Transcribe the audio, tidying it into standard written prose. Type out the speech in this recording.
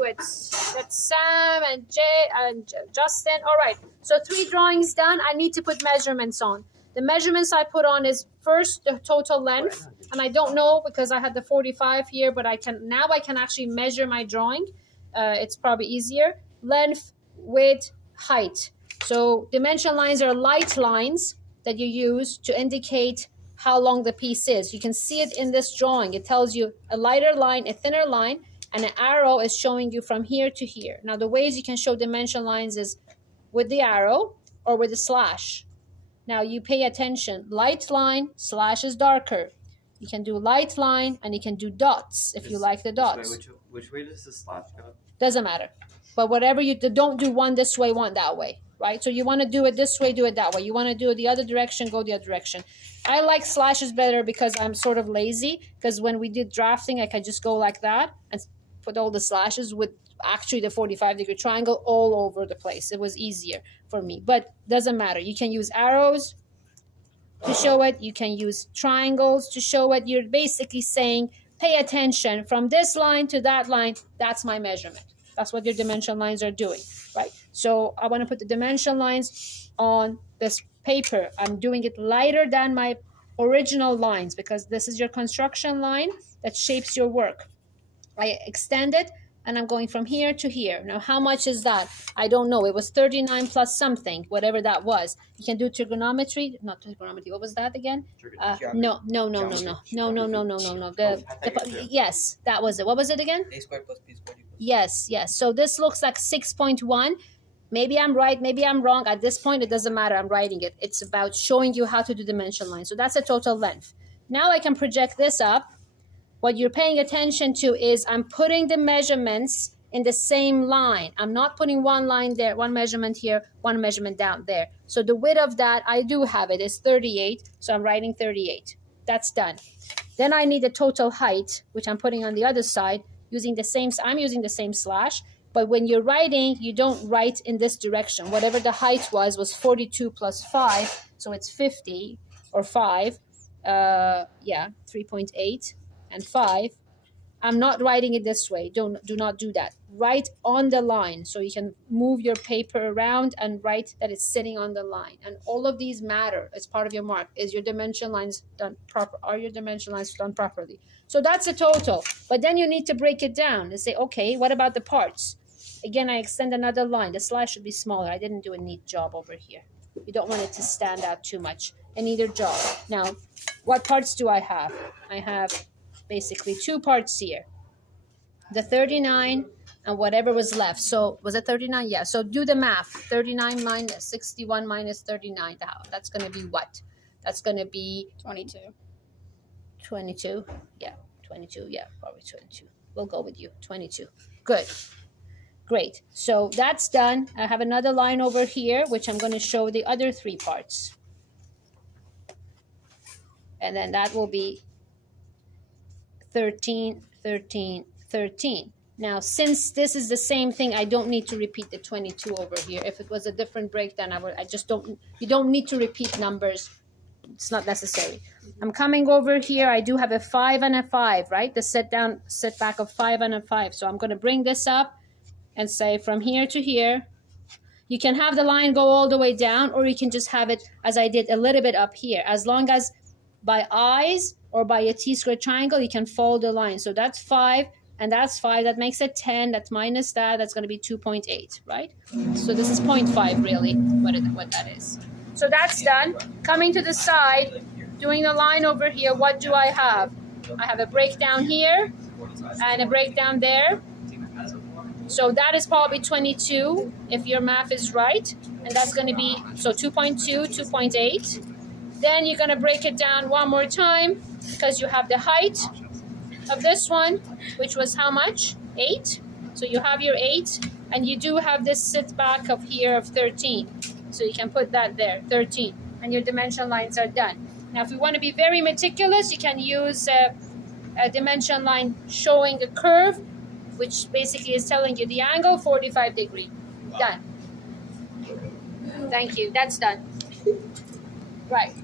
do it. That's Sam and Jay and Justin. All right. So 3 drawings done. I need to put measurements on. The measurements I put on is first the total length, and I don't know because I had the 45 here, but I can actually measure my drawing. It's probably easier. Length, width, height. So dimension lines are light lines that you use to indicate how long the piece is. You can see it in this drawing. It tells you a lighter line, a thinner line, and an arrow is showing you from here to here. Now the ways you can show dimension lines is with the arrow or with a slash. Now you pay attention. Light line, slash is darker. You can do light line and you can do dots if you like the dots. Which way does the slash go? Doesn't matter. But whatever you do, don't do one this way, one that way, right? So you want to do it this way, do it that way. You want to do it the other direction, go the other direction. I like slashes better because I'm sort of lazy, because when we did drafting, I could just go like that and put all the slashes with actually the 45-degree triangle all over the place. It was easier for me, but doesn't matter. You can use arrows to show it. You can use triangles to show it. You're basically saying, pay attention from this line to that line. That's my measurement. That's what your dimension lines are doing, right? So I want to put the dimension lines on this paper. I'm doing it lighter than my original lines because this is your construction line that shapes your work. I extend it and I'm going from here to here. Now, how much is that? I don't know. It was 39 plus something, whatever that was. You can do trigonometry, not trigonometry. What was that again? No. Yes, that was it. What was it again? A squared plus B squared equals. Yes. So this looks like 6.1. Maybe I'm right, maybe I'm wrong. At this point, it doesn't matter. I'm writing it. It's about showing you how to do dimension lines. So that's a total length. Now I can project this up. What you're paying attention to is I'm putting the measurements in the same line. I'm not putting one line there, one measurement here, one measurement down there. So the width of that, I do have it, is 38. So I'm writing 38. That's done. Then I need the total height, which I'm putting on the other side, using the same, I'm using the same slash. But when you're writing, you don't write in this direction. Whatever the height was 42 plus 5. So it's 50 or 5. 3.8. And 5, I'm not writing it this way. Do not do that. Write on the line so you can move your paper around and write that it's sitting on the line. And all of these matter as part of your mark. Is your dimension lines done proper? Are your dimension lines done properly? So that's a total. But then you need to break it down and say, okay, what about the parts? Again, I extend another line. The slash should be smaller. I didn't do a neat job over here. You don't want it to stand out too much. And either job. Now, what parts do I have? I have basically 2 parts here, the 39 and whatever was left. So was it 39? Yeah. So do the math. 39 minus 61 minus 39. That's going to be what? That's going to be 22. 22. Yeah. 22. Yeah. Probably 22. We'll go with you. 22. Good. Great. So that's done. I have another line over here, which I'm going to show the other 3 parts. And then that will be 13, 13, 13. Now, since this is the same thing, I don't need to repeat the 22 over here. If it was a different breakdown, you don't need to repeat numbers. It's not necessary. I'm coming over here. I do have a 5 and a 5, right? The setback of 5 and a 5. So I'm going to bring this up and say from here to here. You can have the line go all the way down, or you can just have it, as I did, a little bit up here. As long as by eyes or by a T-squared triangle, you can fold the line. So that's 5, and that's 5. That makes it 10. That's minus that. That's going to be 2.8, right? So this is 0.5, really, what that is. So that's done. Coming to the side, doing the line over here, what do I have? I have a breakdown here and a breakdown there. So that is probably 22, if your math is right. And that's going to be, so 2.2, 2.8. Then you're going to break it down one more time because you have the height of this one, which was how much? 8. So you have your 8, and you do have this setback of here of 13. So you can put that there, 13, and your dimension lines are done. Now, if you want to be very meticulous, you can use a dimension line showing a curve, which basically is telling you the angle, 45 degree. Done. Thank you. That's done. Right.